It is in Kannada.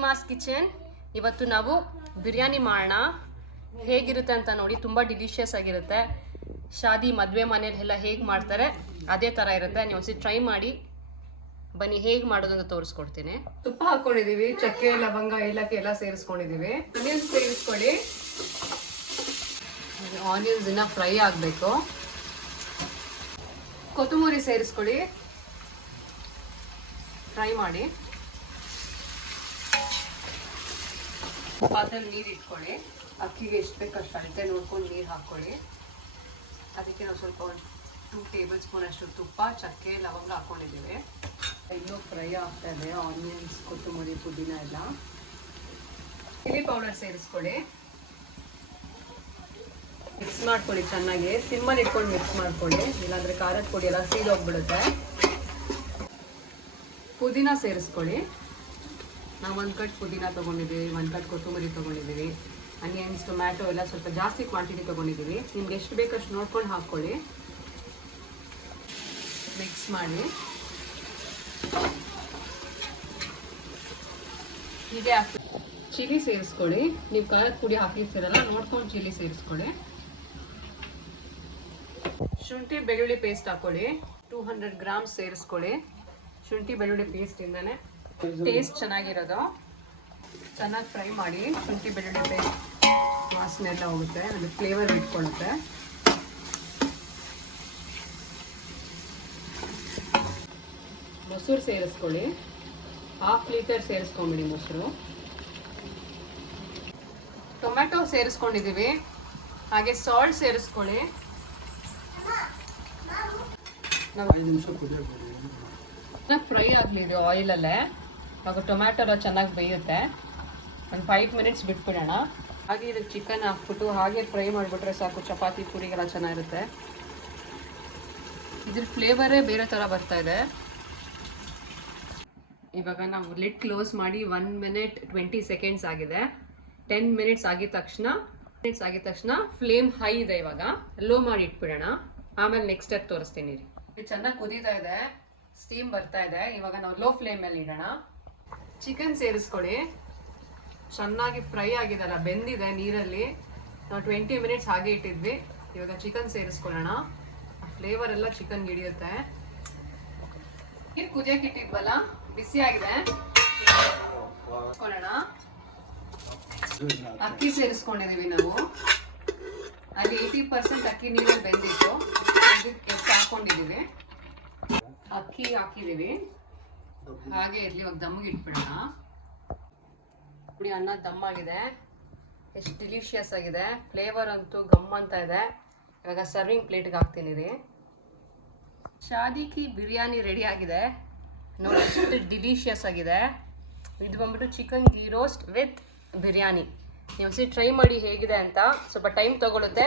ಸೀಮಾಸ್ ಕಿಚನ್. ಇವತ್ತು ನಾವು ಬಿರಿಯಾನಿ ಮಾಡೋಣ. ಹೇಗಿರುತ್ತೆ ಅಂತ ನೋಡಿ. ತುಂಬ ಡಿಲಿಷಿಯಸ್ ಆಗಿರುತ್ತೆ. ಶಾದಿ ಮದುವೆ ಮನೇಲೆಲ್ಲ ಹೇಗೆ ಮಾಡ್ತಾರೆ ಅದೇ ಥರ ಇರುತ್ತೆ. ನೀವು ಒಂದ್ಸತಿ ಟ್ರೈ ಮಾಡಿ. ಬನ್ನಿ ಹೇಗೆ ಮಾಡೋದು ಅಂತ ತೋರಿಸ್ಕೊಡ್ತೀನಿ. ತುಪ್ಪ ಹಾಕೊಂಡಿದೀವಿ, ಚಕ್ಕೆ ಲವಂಗ ಏಲಕ್ಕಿ ಎಲ್ಲ ಸೇರಿಸ್ಕೊಂಡಿದೀವಿ. ಆನಿಯನ್ಸ್ ಸೇರಿಸ್ಕೊಳ್ಳಿ. ಆನಿಯನ್ಸ್ ಇನ್ನ ಫ್ರೈ ಆಗಬೇಕು. ಕೊತ್ತಂಬರಿ ಸೇರಿಸ್ಕೊಳ್ಳಿ, ಫ್ರೈ ಮಾಡಿ. ಪಾತ್ರೆಯಲ್ಲಿ ನೀರು ಇಟ್ಕೊಳ್ಳಿ. ಅಕ್ಕಿಗೆ ಎಷ್ಟು ಬೇಕು ಅಷ್ಟು ಅಳತೆ ನೋಡ್ಕೊಂಡು ನೀರು ಹಾಕ್ಕೊಳ್ಳಿ. ಅದಕ್ಕೆ ನಾವು ಸ್ವಲ್ಪ 2 ಟೇಬಲ್ ಸ್ಪೂನ್ ಅಷ್ಟು ತುಪ್ಪ, ಚಕ್ಕೆ ಲವಂಗ ಹಾಕ್ಕೊಂಡಿದ್ದೀವಿ. ಇನ್ನೂ ಫ್ರೈ ಆಗ್ತಾ ಇದೆ. ಆನಿಯನ್ಸ್, ಕೊತ್ತಂಬರಿ, ಪುದೀನ ಎಲ್ಲ. Chilli powder ಸೇರಿಸ್ಕೊಳ್ಳಿ. ಮಿಕ್ಸ್ ಮಾಡ್ಕೊಳ್ಳಿ ಚೆನ್ನಾಗಿ. ಸಿಮ್ಮಲ್ಲಿ ಇಟ್ಕೊಂಡು ಮಿಕ್ಸ್ ಮಾಡ್ಕೊಳ್ಳಿ, ಇಲ್ಲಾಂದರೆ ಖಾರದ ಪುಡಿ ಎಲ್ಲ ಸೀದೋಗ್ಬಿಡುತ್ತೆ. ಪುದೀನ ಸೇರಿಸ್ಕೊಳ್ಳಿ. ನಾವು 1 ಕಟ್ ಪುದೀನ ತೊಗೊಂಡಿದ್ದೀವಿ, 1 ಕಟ್ ಕೊತ್ತಂಬರಿ ತೊಗೊಂಡಿದ್ದೀವಿ. ಆನಿಯನ್ಸ್, ಟೊಮ್ಯಾಟೊ ಎಲ್ಲ ಸ್ವಲ್ಪ ಜಾಸ್ತಿ ಕ್ವಾಂಟಿಟಿ ತೊಗೊಂಡಿದ್ದೀವಿ. ನಿಮ್ಗೆ ಎಷ್ಟು ಬೇಕಷ್ಟು ನೋಡ್ಕೊಂಡು ಹಾಕ್ಕೊಳ್ಳಿ. ಮಿಕ್ಸ್ ಮಾಡಿ ಹೀಗೆ ಚಿಲ್ಲಿ ಸೇರಿಸ್ಕೊಳ್ಳಿ. ನೀವು ಖಾರದ ಪುಡಿ ಹಾಕಿರ್ತೀರಲ್ಲ, ನೋಡ್ಕೊಂಡು ಚಿಲ್ಲಿ ಸೇರಿಸ್ಕೊಳ್ಳಿ. ಶುಂಠಿ ಬೆಳ್ಳುಳ್ಳಿ ಪೇಸ್ಟ್ ಹಾಕೊಳ್ಳಿ. 200 ಗ್ರಾಮ್ಸ್ ಸೇರಿಸ್ಕೊಳ್ಳಿ. ಶುಂಠಿ ಬೆಳ್ಳುಳ್ಳಿ ಪೇಸ್ಟ್ ಇಂದಾನೆ ಟೇಸ್ಟ್ ಚೆನ್ನಾಗಿರೋದು. ಚೆನ್ನಾಗಿ ಫ್ರೈ ಮಾಡಿ. ಶುಂಠಿ ಬೆಳ್ಳುಳ್ಳಿ ಪೇಸ್ಟ್ ವಾಸನೆ ಎಲ್ಲ ಹೋಗುತ್ತೆ, ಅದು ಫ್ಲೇವರ್ ಇಟ್ಕೊಳ್ಳುತ್ತೆ. ಮೊಸರು ಸೇರಿಸ್ಕೊಳ್ಳಿ. 1/2 ಲೀಟರ್ ಸೇರಿಸ್ಕೊಂಬಿಡಿ ಮೊಸರು. ಟೊಮ್ಯಾಟೊ ಸೇರಿಸ್ಕೊಂಡಿದ್ದೀವಿ. ಹಾಗೆ ಸಾಲ್ಟ್ ಸೇರಿಸ್ಕೊಳ್ಳಿ. ಚೆನ್ನಾಗಿ ಫ್ರೈ ಆಗಲಿ ಇದು ಆಯಿಲಲ್ಲೇ. ಹಾಗೂ ಟೊಮ್ಯಾಟೊ ಎಲ್ಲ ಚೆನ್ನಾಗಿ ಬೇಯುತ್ತೆ. ಒಂದು 5 ಮಿನಿಟ್ಸ್ ಬಿಟ್ಬಿಡೋಣ. ಹಾಗೆ ಇದಕ್ಕೆ ಚಿಕನ್ ಹಾಕ್ಬಿಟ್ಟು ಹಾಗೆ ಫ್ರೈ ಮಾಡಿಬಿಟ್ರೆ ಸಾಕು. ಚಪಾತಿ ಪೂರಿಗೆಲ್ಲ ಚೆನ್ನಾಗಿರುತ್ತೆ. ಇದ್ರ ಫ್ಲೇವರೇ ಬೇರೆ ಥರ ಬರ್ತಾ ಇದೆ. ಇವಾಗ ನಾವು ಲಿಡ್ ಕ್ಲೋಸ್ ಮಾಡಿ 1 ಮಿನಿಟ್ 20 ಸೆಕೆಂಡ್ಸ್ ಆಗಿದೆ. 10 ಮಿನಿಟ್ಸ್ ಆಗಿದ ತಕ್ಷಣ ಫ್ಲೇಮ್ ಹೈ ಇದೆ. ಇವಾಗ ಲೋ ಮಾಡಿ ಇಟ್ಬಿಡೋಣ. ಆಮೇಲೆ ನೆಕ್ಸ್ಟ್ ಸ್ಟೆಪ್ ತೋರಿಸ್ತೀನಿ. ಇದು ಚೆನ್ನಾಗಿ ಕುದೀತಾ ಇದೆ, ಸ್ಟೀಮ್ ಬರ್ತಾ ಇದೆ. ಇವಾಗ ನಾವು ಲೋ ಫ್ಲೇಮಲ್ಲಿ ಇಡೋಣ. ಚಿಕನ್ ಸೇರಿಸ್ಕೊಳ್ಳಿ. ಚೆನ್ನಾಗಿ ಫ್ರೈ ಆಗಿದೆಲ್ಲ, ಬೆಂದಿದೆ ನೀರಲ್ಲಿ. ನಾವು 20 ಮಿನಿಟ್ಸ್ ಹಾಗೆ ಇಟ್ಟಿದ್ವಿ. ಇವಾಗ ಚಿಕನ್ ಸೇರಿಸ್ಕೊಳ್ಳೋಣ. ಫ್ಲೇವರ್ ಎಲ್ಲ ಚಿಕನ್ ಹಿಡಿಯುತ್ತೆ. ನೀರು ಕುದಿಯಕ್ಕೆ ಇಟ್ಟಿದ್ವಲ್ಲ, ಬಿಸಿ ಆಗಿದೆ. ಅಕ್ಕಿ ಸೇರಿಸ್ಕೊಂಡಿದೀವಿ ನಾವು. ಅಲ್ಲಿ 80% ಅಕ್ಕಿ ನೀರಲ್ಲಿ ಬೆಂದಿತ್ತು. ಇದಕ್ಕೆ ಹಾಕೊಂಡಿದೀವಿ. ಅಕ್ಕಿ ಹಾಕಿದೀವಿ. ಹಾಗೆ ಇರ್ಲಿ. ಇವಾಗ ದಮ್ಮಿಗೆ ಇಟ್ಬಿಡೋಣ. ಪುಡಿ ಅನ್ನ ದಮ್ಮಾಗಿದೆ. ಎಷ್ಟು ಡಿಲಿಷಿಯಸ್ ಆಗಿದೆ. ಫ್ಲೇವರ್ ಅಂತೂ ಗಮ್ ಅಂತ ಇದೆ. ಇವಾಗ ಸರ್ವಿಂಗ್ ಪ್ಲೇಟ್ಗೆ ಹಾಕ್ತೀನಿ ರೀ. ಶಾದಿ ಕಿ ಬಿರಿಯಾನಿ ರೆಡಿ ಆಗಿದೆ ನೋಡಿ. ಎಷ್ಟು ಡಿಲಿಷಿಯಸ್ ಆಗಿದೆ. ಇದು ಬಂದ್ಬಿಟ್ಟು chicken ghee roast with biryani. ನೀವು ಟ್ರೈ ಮಾಡಿ ಹೇಗಿದೆ ಅಂತ. ಸ್ವಲ್ಪ ಟೈಮ್ ತಗೊಳುತ್ತೆ.